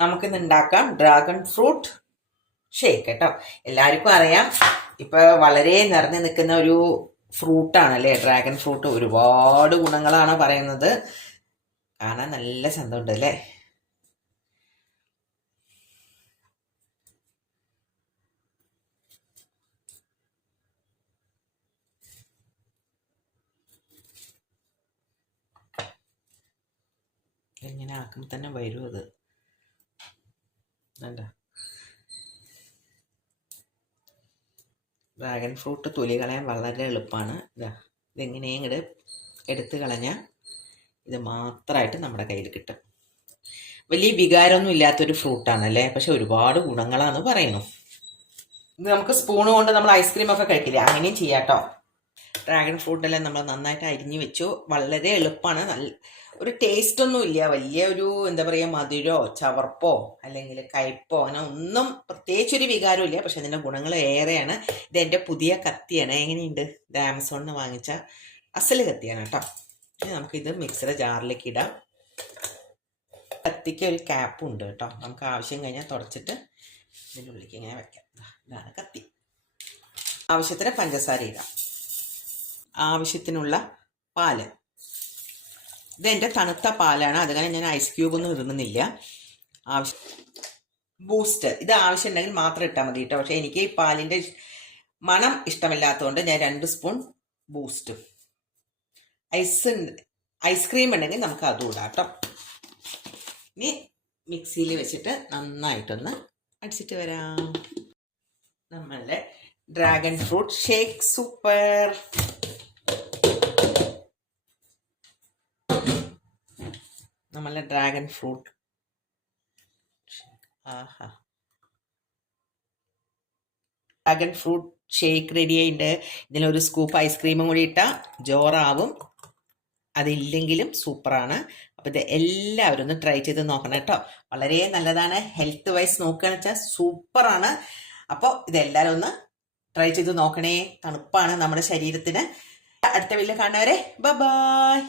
നമുക്കിന്ന് ഉണ്ടാക്കാം dragon fruit shake കേട്ടോ. എല്ലാവർക്കും അറിയാം, ഇപ്പൊ വളരെ നിറഞ്ഞു നിൽക്കുന്ന ഒരു ഫ്രൂട്ടാണ് അല്ലേ ഡ്രാഗൺ ഫ്രൂട്ട്. ഒരുപാട് ഗുണങ്ങളാണ് പറയുന്നത്. കാണാൻ നല്ല ചന്തമുണ്ട് അല്ലേ. ഇങ്ങനെ ആക്കുമ്പോൾ തന്നെ വരും അത്. വേണ്ട, ഡ്രാഗൺ ഫ്രൂട്ട് തൊലി കളയാൻ വളരെ എളുപ്പമാണ്. ഇതെങ്ങനെ ഇങ്ങോട്ട് എടുത്ത് കളഞ്ഞാൽ ഇത് മാത്രമായിട്ട് നമ്മുടെ കയ്യിൽ കിട്ടും. വലിയ വികാരമൊന്നും ഇല്ലാത്തൊരു ഫ്രൂട്ടാണല്ലേ, പക്ഷെ ഒരുപാട് ഗുണങ്ങളാന്ന് പറയുന്നു. ഇത് നമുക്ക് സ്പൂൺ കൊണ്ട് നമ്മൾ ഐസ്ക്രീം ഒക്കെ കഴിക്കില്ലേ, അങ്ങനെയും ചെയ്യാട്ടോ. ഡ്രാഗൺ ഫ്രൂട്ടെല്ലാം നമ്മൾ നന്നായിട്ട് അരിഞ്ഞു വെച്ചു. വളരെ എളുപ്പമാണ്. നല്ല ഒരു ടേസ്റ്റ് ഒന്നും ഇല്ല, വലിയ ഒരു എന്താ പറയുക മധുരോ ചവർപ്പോ അല്ലെങ്കിൽ കയ്പോ അങ്ങനെ ഒന്നും പ്രത്യേകിച്ചൊരു വികാരവും ഇല്ല. പക്ഷെ അതിൻ്റെ ഗുണങ്ങൾ ഏറെയാണ്. ഇത് എൻ്റെ പുതിയ കത്തിയാണ്. എങ്ങനെയുണ്ട്? ഇത് ആമസോണിൽ നിന്ന് വാങ്ങിച്ച അസല് കത്തിയാണ് കേട്ടോ. ഇനി നമുക്കിത് മിക്സിയുടെ ജാറിലേക്ക് ഇടാം. കത്തിക്ക് ഒരു ക്യാപ്പും ഉണ്ട് കേട്ടോ. നമുക്ക് ആവശ്യം കഴിഞ്ഞാൽ തുടച്ചിട്ട് ഇതിൻ്റെ ഉള്ളിലേക്ക് ഇങ്ങനെ വെക്കാം. ഇതാണ് കത്തി. ആവശ്യത്തിന് പഞ്ചസാര ഇടാം. ആവശ്യത്തിനുള്ള പാല്. ഇതെൻ്റെ തണുത്ത പാലാണ്, അതുകാരണം ഞാൻ ഐസ് ക്യൂബൊന്നും ഇടുന്നില്ല. ആവശ്യം ബൂസ്റ്റ്, ഇത് ആവശ്യം ഉണ്ടെങ്കിൽ മാത്രം ഇട്ടാൽ മതി കേട്ടോ. പക്ഷെ എനിക്ക് ഈ പാലിൻ്റെ മണം ഇഷ്ടമില്ലാത്തതുകൊണ്ട് ഞാൻ 2 സ്പൂൺ ബൂസ്റ്റും. ഐസ്ക്രീം ഉണ്ടെങ്കിൽ നമുക്ക് അതും ഇടാം കേട്ടോ. ഇനി മിക്സിയിൽ വെച്ചിട്ട് നന്നായിട്ടൊന്ന് അടിച്ചിട്ട് വരാം. നമ്മളുടെ ഡ്രാഗൺ ഫ്രൂട്ട് ഷേക്ക് സൂപ്പർ. നമ്മളുടെ dragon fruit dragon fruit shake ready ആയിട്ടുണ്ട്. ഇതിലൊരു സ്കൂപ്പ് ഐസ്ക്രീമും കൂടി ഇട്ടാൽ ജോറാവും. അതില്ലെങ്കിലും സൂപ്പറാണ്. അപ്പോൾ ഇത് എല്ലാവരും ഒന്ന് ട്രൈ ചെയ്ത് നോക്കണം കേട്ടോ. വളരെ നല്ലതാണ്. ഹെൽത്ത് വൈസ് നോക്കുകയാണെന്ന് വെച്ചാൽ സൂപ്പറാണ്. അപ്പോൾ ഇതെല്ലാവരും ഒന്ന് ട്രൈ ചെയ്ത് നോക്കണേ. തണുപ്പാണ് നമ്മുടെ ശരീരത്തിന്. അടുത്ത വീഡിയോ കാണുന്നവരെ ബൈ.